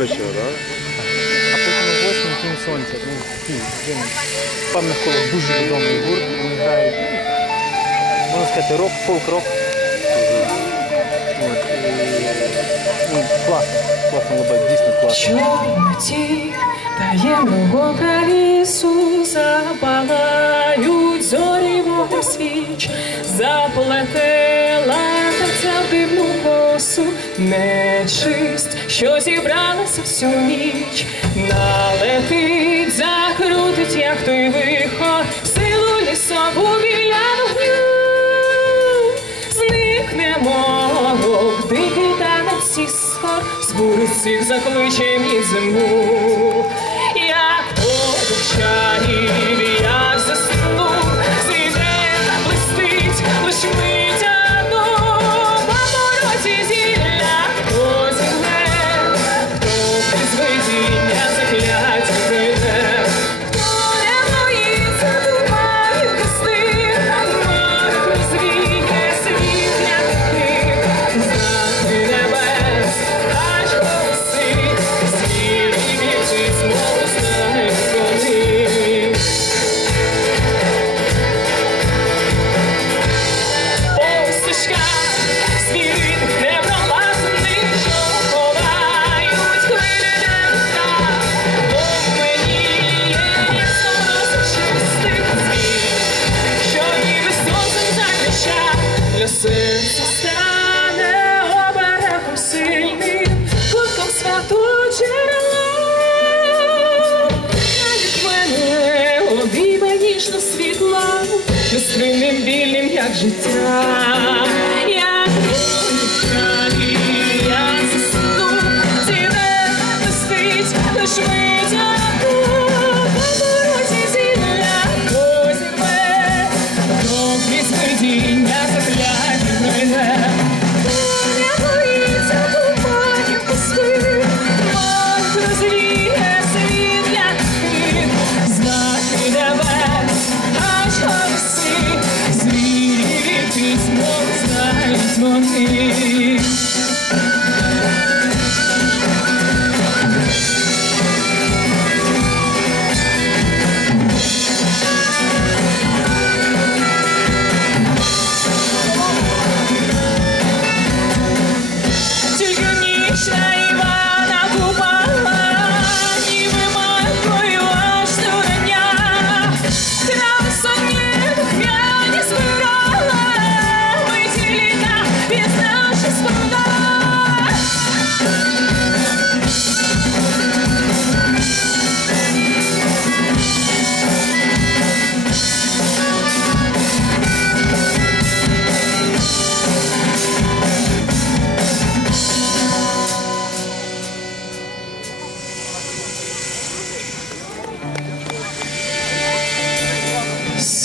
вечора, так? А потім восьмий кінь сонця. Ну, один певних коло дуже відомий гурт. Вони грають, ну, можна сказати, рок, фолк-рок. От, і, ну, класно, класно лобек, дійсно класно. Чорноті таємного пралісу запалають зорі вогнем свіч, заплетела серця в дивну косу, нечисть, що зібралася всю ніч, налетить, закрутить, як той вихор, силу лісову біля вогню зникнемо, мов дикий танець з збурить всіх закличем і зиму. Для серця стане оберегом сильним, кутком святу джерела. Навіть мене обійме ніжно світло, безкрильним білим, як життя.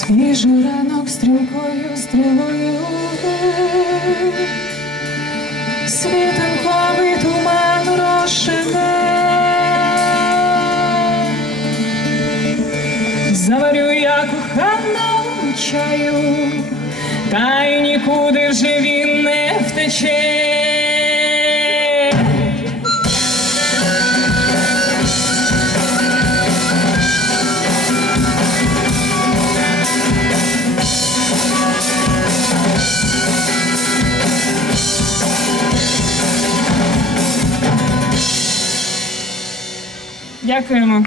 Свіжий ранок стрімкою стрілою, світанковий туман розшине. Заварю я коханого чаю, та й нікуди вже він не втече. Дякуємо.